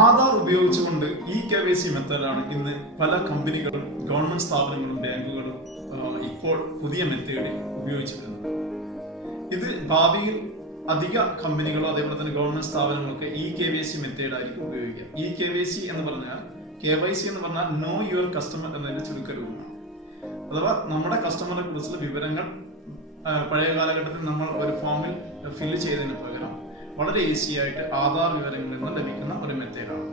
ആധാർ ഉപയോഗിച്ചുകൊണ്ട് ഈ K Y C മെത്തേഡാണ് ഇന്ന് പല കമ്പനികളും ഗവൺമെന്റ് സ്ഥാപനങ്ങളും ബാങ്കുകളും ഇപ്പോൾ പുതിയ മെത്തേഡ് ഉപയോഗിച്ചു വരുന്നത് ഇത് ഭാവിയിൽ അധിക കമ്പനികളും അതേപോലെ തന്നെ government സ്ഥാപനങ്ങളൊക്കെ E K Y C method ആയിരിക്കും ഉപയോഗിക്കുക. ഇ കെ വൈ സി എന്ന് പറഞ്ഞാൽ കെ വൈ സി എന്ന് പറഞ്ഞാൽ നോ യുവർ കസ്റ്റമർ എന്നതിന്റെ ചുരുക്കരൂപമാണ്. അഥവാ നമ്മുടെ കസ്റ്റമറെ കുറിച്ചുള്ള വിവരങ്ങൾ പഴയ കാലഘട്ടത്തിൽ നമ്മൾ ഒരു ഫോമിൽ ഫില്ല് ചെയ്തതിന് പകരം വളരെ ഈസി ആയിട്ട് ആധാർ വിവരങ്ങളിൽ നിന്ന് ലഭിക്കുന്ന ഒരു മെത്തേഡാണ്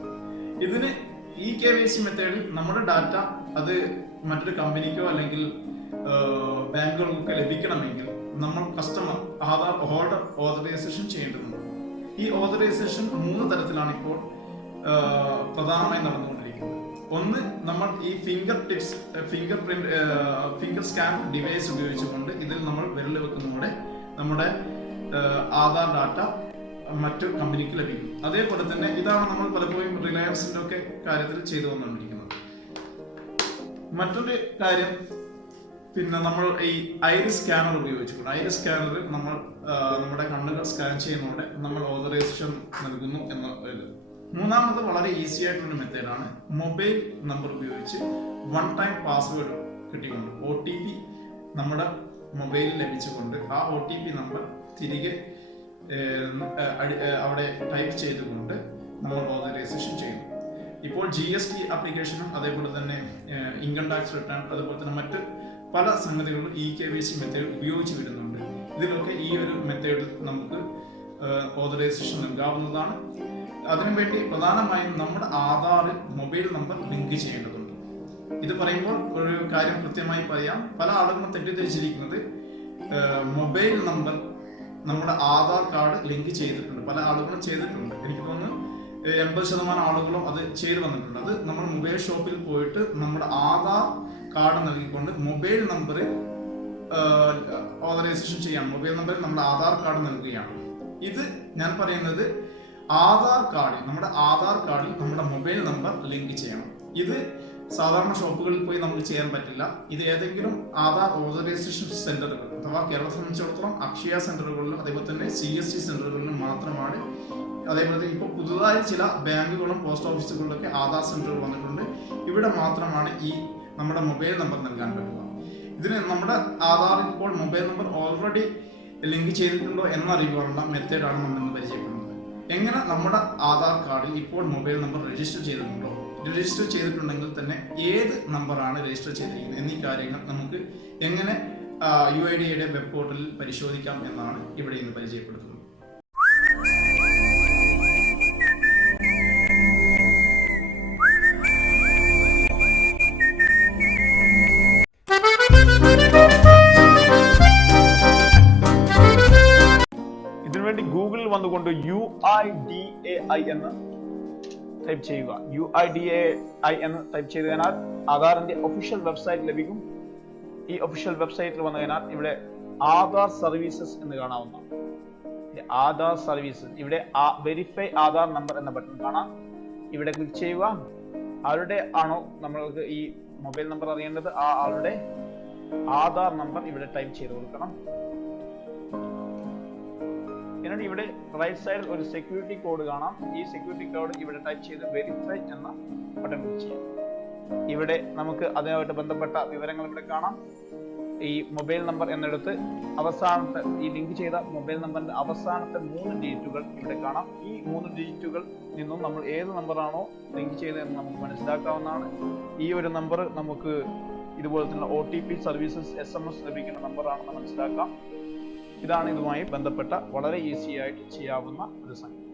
ഇതിന് ഈ കെ വൈ സി മെത്തേഡിൽ നമ്മുടെ ഡാറ്റ അത് മറ്റൊരു കമ്പനിക്കോ അല്ലെങ്കിൽ ബാങ്കുകൾക്കൊക്കെ ലഭിക്കണമെങ്കിൽ നമ്മൾ കസ്റ്റമർ ആധാർ ഹോൾഡർ ഓതറൈസേഷൻ ചെയ്യേണ്ടതുണ്ട്. ഈ ഓതറൈസേഷൻ മൂന്ന് തരത്തിലാണ് ഇപ്പോൾ പ്രധാനമായും നടന്നുകൊണ്ടിരിക്കുന്നത്. ഒന്ന് നമ്മൾ ഈ finger tips finger print finger scan device ഉപയോഗിച്ചുകൊണ്ട് ഇതിൽ നമ്മൾ വിരൽ വെക്കുന്നതോടെ നമ്മുടെ ആധാർ ഡാറ്റ മറ്റു കമ്പനിക്ക് ലഭിക്കും. അതേപോലെ തന്നെ ഇതാണ് നമ്മൾ പലപ്പോഴും റിലയൻസിന്റെ ഒക്കെ കാര്യത്തിൽ ചെയ്തു വന്നുകൊണ്ടിരിക്കുന്നത്. മറ്റൊരു കാര്യം പിന്നെ നമ്മൾ ഈ ഐറി സ്കാനർ ഉപയോഗിച്ചുകൊണ്ട് ഐറി സ്കാനർ നമ്മൾ നമ്മുടെ കണ്ണുകൾ സ്കാൻ ചെയ്യുന്നതോടെ നമ്മൾ ഓതറൈസേഷൻ നൽകുന്നു എന്ന മൂന്നാമത് വളരെ ഈസി ആയിട്ടുള്ള മെത്തേഡാണ് മൊബൈൽ നമ്പർ ഉപയോഗിച്ച് വൺ ടൈം പാസ്വേഡ് കിട്ടിക്കൊണ്ട് ഒ ടി പി നമ്മുടെ മൊബൈലിൽ ലഭിച്ചുകൊണ്ട് ആ ഒ ടി പി നമ്പർ തിരികെ അവിടെ ടൈപ്പ് ചെയ്തുകൊണ്ട് നമ്മൾ ഓതറൈസേഷൻ ചെയ്യുന്നു ഇപ്പോൾ ജി എസ് ടി ആപ്ലിക്കേഷനും അതേപോലെ തന്നെ ഇൻകം ടാക്സ് റിട്ടേൺ അതുപോലെ തന്നെ മറ്റ് പല സംഗതികളും E K V C method ഉപയോഗിച്ച് വരുന്നുണ്ട്. ഇതിലൊക്കെ ഈ ഒരു മെത്തേഡ് നമുക്ക് ഓതറൈസേഷൻ നൽകാവുന്നതാണ്. അതിനുവേണ്ടി പ്രധാനമായും നമ്മുടെ ആധാറിൽ മൊബൈൽ നമ്പർ ലിങ്ക് ചെയ്യേണ്ടതുണ്ട്. ഇത് പറയുമ്പോൾ ഒരു കാര്യം കൃത്യമായി പറയാം. പല ആളുകളും തെറ്റിദ്ധരിച്ചിരിക്കുന്നത് മൊബൈൽ നമ്പർ നമ്മുടെ ആധാർ കാർഡ് ലിങ്ക് ചെയ്തിട്ടുണ്ട്. പല ആളുകളും ചെയ്തിട്ടുണ്ട്. എനിക്ക് തോന്നുന്നു എൺപത് ശതമാനം ആളുകളും അത് ചെയ്തു വന്നിട്ടുണ്ട്. അത് നമ്മൾ മൊബൈൽ ഷോപ്പിൽ പോയിട്ട് നമ്മുടെ ആധാർ കാർഡ് നൽകിക്കൊണ്ട് മൊബൈൽ നമ്പർ ഓതറൈസേഷൻ ചെയ്യാം മൊബൈൽ നമ്പറിൽ നമ്മുടെ ആധാർ കാർഡ് നൽകുകയാണ്. ഇത് ഞാൻ പറയുന്നത് ആധാർ കാർഡിൽ നമ്മുടെ ആധാർ കാർഡിൽ നമ്മുടെ മൊബൈൽ നമ്പർ ലിങ്ക് ചെയ്യണം. ഇത് സാധാരണ ഷോപ്പുകളിൽ പോയി നമുക്ക് ചെയ്യാൻ പറ്റില്ല. ഇത് ഏതെങ്കിലും ആധാർ ഓതറൈസേഷൻ സെന്ററുകൾ അഥവാ കേരളത്തെ സംബന്ധിച്ചിടത്തോളം അക്ഷയ സെന്ററുകളിലും അതേപോലെ തന്നെ സി എസ് ടി സെന്ററുകളിലും മാത്രമാണ്. അതേപോലെ ഇപ്പോൾ പുതുതായി ചില ബാങ്കുകളും പോസ്റ്റ് ഓഫീസുകളിലൊക്കെ ആധാർ സെന്ററുകൾ വന്നിട്ടുണ്ട്. ഇവിടെ മാത്രമാണ് ഈ നമ്മുടെ മൊബൈൽ നമ്പർ നൽകാൻ പറ്റുക. ഇതിന് നമ്മുടെ ആധാറിൽ ഇപ്പോൾ മൊബൈൽ നമ്പർ ഓൾറെഡി ലിങ്ക് ചെയ്തിട്ടുണ്ടോ എന്നറിയുവാനുള്ള മെത്തേഡാണ് നമ്മൾ ഇന്ന് പരിചയപ്പെടുന്നത്. എങ്ങനെ നമ്മുടെ ആധാർ കാർഡിൽ ഇപ്പോൾ മൊബൈൽ നമ്പർ രജിസ്റ്റർ ചെയ്തിട്ടുണ്ടോ? രജിസ്റ്റർ ചെയ്തിട്ടുണ്ടെങ്കിൽ തന്നെ ഏത് നമ്പറാണ് രജിസ്റ്റർ ചെയ്തിരിക്കുന്നത്? എന്നീ കാര്യങ്ങൾ നമുക്ക് എങ്ങനെ യു ഐ ഡിയുടെ വെബ് പോർട്ടലിൽ പരിശോധിക്കാം എന്നാണ് ഇവിടെ ഇന്ന് പരിചയപ്പെടുത്തുന്നത്. ഇതിനുവേണ്ടി ഗൂഗിളിൽ വന്നുകൊണ്ട് U I D A I എന്ന് ടൈപ്പ് ചെയ്യുക. U I D A I എന്ന് ടൈപ്പ് ചെയ്ത് കഴിഞ്ഞാൽ ആധാറിന്റെ ഒഫീഷ്യൽ വെബ്സൈറ്റ് ലഭിക്കും. ഈ ഒഫീഷ്യൽ വെബ്സൈറ്റിൽ വന്നു കഴിഞ്ഞാൽ ഇവിടെ ആധാർ സർവീസസ് എന്ന് കാണാവുന്ന ആധാർ സർവീസസ് ഇവിടെ വെരിഫൈ ആധാർ നമ്പർ എന്ന ബട്ടൺ കാണാം. ഇവിടെ ക്ലിക്ക് ചെയ്യുക. ആരുടെ ആണോ നമ്മൾക്ക് ഈ മൊബൈൽ നമ്പർ അറിയേണ്ടത് ആ ആളുടെ ആധാർ നമ്പർ ഇവിടെ ടൈപ്പ് ചെയ്ത് കൊടുക്കണം. എന്നിട്ട് ഇവിടെ റൈറ്റ് സൈഡിൽ ഒരു സെക്യൂരിറ്റി കോഡ് കാണാം. ഈ സെക്യൂരിറ്റി കോഡ് ഇവിടെ ടൈപ്പ് ചെയ്ത് വെരിഫൈ എന്ന ബട്ടൺ ക്ലിക്ക് ചെയ്യാം. ഇവിടെ നമുക്ക് അതുമായിട്ട് ബന്ധപ്പെട്ട വിവരങ്ങൾ ഇവിടെ കാണാം. ഈ മൊബൈൽ നമ്പർ എന്നെടുത്ത് അവസാനത്തെ ഈ ലിങ്ക് ചെയ്ത മൊബൈൽ നമ്പറിന്റെ അവസാനത്തെ മൂന്ന് ഡിജിറ്റുകൾ ഇവിടെ കാണാം. ഈ മൂന്ന് ഡിജിറ്റുകൾ നിന്നും നമ്മൾ ഏത് നമ്പറാണോ ലിങ്ക് ചെയ്തതെന്ന് നമുക്ക് മനസ്സിലാക്കാവുന്നതാണ്. ഈ ഒരു നമ്പർ നമുക്ക് ഇതുപോലെ തന്നെ O T P services S M S ലഭിക്കുന്ന നമ്പറാണെന്ന് മനസ്സിലാക്കാം. ഇതാണ് ഇതുമായി ബന്ധപ്പെട്ട വളരെ ഈസി ആയിട്ട് ചെയ്യാവുന്ന ഒരു സംഗതി.